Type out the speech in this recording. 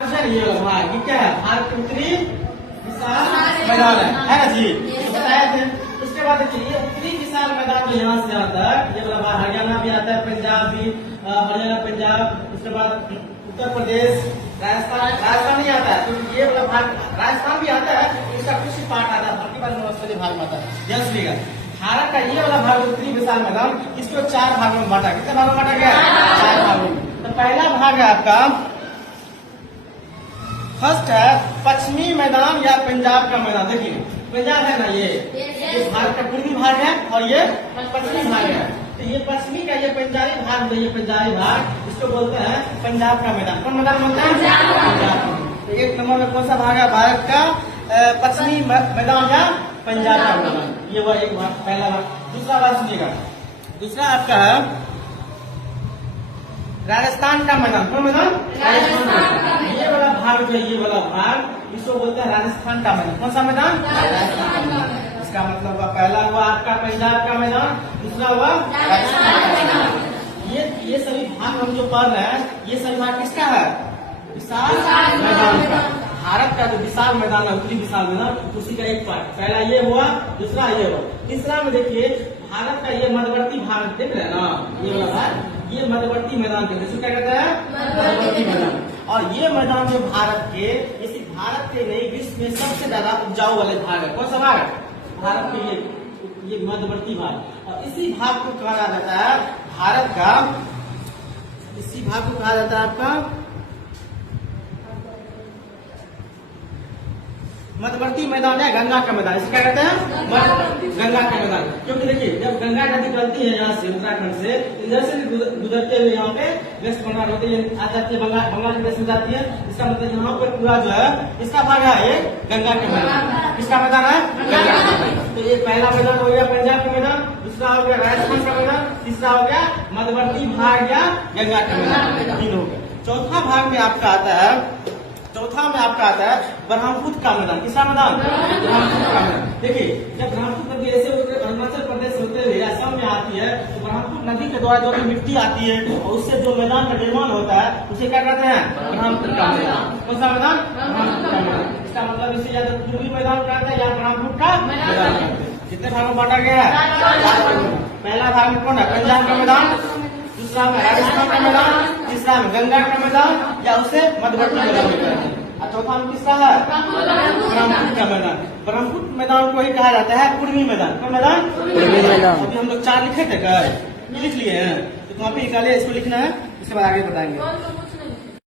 ये भाग ये क्या है? भारत उत्तरी विशाल मैदान है ना जी? बताया थे। उसके बाद देखिए ये उत्तरी विशाल मैदान में यहाँ से आता है, ये वाला हरियाणा भी आता है, पंजाब भी, हरियाणा पंजाब, उसके बाद उत्तर प्रदेश, राजस्थान नहीं आता है, तो ये वाला भाग राजस्थान भी आता है, इसका कुछ पार्ट आता है, बाकी बार नॉर्थली भाग में आता है। ध्यान सुनिएगा, भारत का ये वाला भाग उत्तरी विशाल मैदान, इसको 4 भागों में बांटा। कितने भागों में बांटा गया? 4 भागों में। तो पहला भाग है आपका फर्स्ट है पश्चिमी मैदान या पंजाब का मैदान। देखिए पंजाब है ना, ये भारत का पूर्वी भाग है और ये पश्चिमी भाग है। तो ये पश्चिमी का ये पंजाबी भाग, ये पंजाबी भाग, इसको बोलते हैं पंजाब का मैदान। कौन मैदान बोलते हैं? पंजाब। तो 1 नंबर में कौन सा भाग है भारत का? पश्चिमी मैदान या पंजाब का मैदान। ये वह एक भाग, पहला भाग। दूसरा भाग सुनिएगा, दूसरा आपका है राजस्थान का मैदान। कौन मैदान? राजस्थान। ये वाला भाग जो, ये वाला भाग इसको बोलते हैं राजस्थान का मैदान। कौन सा मैदान? राजस्थान। इसका मतलब हुआ पहला हुआ आपका पंजाब का मैदान, दूसरा हुआ राजस्थान का मैदान। ये सभी भाग हम जो पढ़ रहे हैं, ये सभी भाग किसका है? विशाल मैदान का। भारत का जो विशाल मैदान है, उत्तरी विशाल मैदान, उसी का एक पार्ट। पहला ये हुआ, दूसरा ये हुआ, तीसरा में देखिए भारत का ये मध्यवर्ती भाग देख रहे हैं ना, ये वाला भाग, ये मध्यवर्ती मैदान कहते हैं। क्या कहते हैं? मध्यवर्ती मैदान। और ये मैदान जो भारत के, इसी भारत के नहीं विश्व में सबसे ज्यादा उपजाऊ वाले भाग है। कौन सा भाग? भारत के ये मध्यवर्ती भाग। और इसी भाग को कहा जाता है भारत का, इसी भाग को कहा जाता है आपका मध्यवर्ती मैदान है, गंगा का मैदान। इसे क्या कहते हैं? गंगा का मैदान। क्योंकि देखिए जब गंगा नदी निकलती है यहाँ से, उत्तराखंड से, इधर से गुजरते हुए यहाँ पे वेस्ट बंगाल होते हुए आ जाती है, बंगाल प्रदेश में जाती है। इसका मतलब यहाँ पर पूरा जो है इसका भाग है ये गंगा का मैदान। किसका मैदान है? गंगा का मैदान। तो ये पहला मैदान हो गया पंजाब का मैदान, दूसरा हो गया राजस्थान का मैदान, तीसरा हो गया मध्यवर्ती भाग या गंगा का मैदान, 3 हो गया। चौथा भाग में आपका आता है, चौथा में आपका आता है ब्रह्मपुत्र का मैदान। किसका मैदान? ब्रह्मपुत्र का मैदान। देखिए जब ब्रह्मपुत्र नदी ऐसे अरुणाचल प्रदेश होते हुए असम में आती है, तो ब्रह्मपुत्र नदी के द्वारा जो भी मिट्टी आती है और उससे जो मैदान का निर्माण होता है, उसे क्या कहते हैं? ब्रह्मपुत्र का मैदान। कौन सा मैदान? ब्रह्मपुत्र का मैदान। इसका मतलब इसे या तो पूर्वी मैदान कहते हैं या ब्रह्मपुत्र का मैदान। कितने भागों में बांटा गया है? पहला भाग में कौन है? पंजाब का मैदान, दूसरा में राजस्थान का मैदान, तीसरा में गंगा का मैदान या उसे मध्यवर्ती मैदान में कहते हैं, और चौथा में किसका है? ब्रह्मपुत्र का मैदान। ब्रह्मपुत्र मैदान को ही कहा जाता है पूर्वी मैदान। कौन मैदान? पूर्वी मैदान। अभी हम लोग 4 लिखे थे, लिख लिए हैं, तो कॉपी निकालिए, इसको लिखना है, इसके बाद आगे बताएंगे।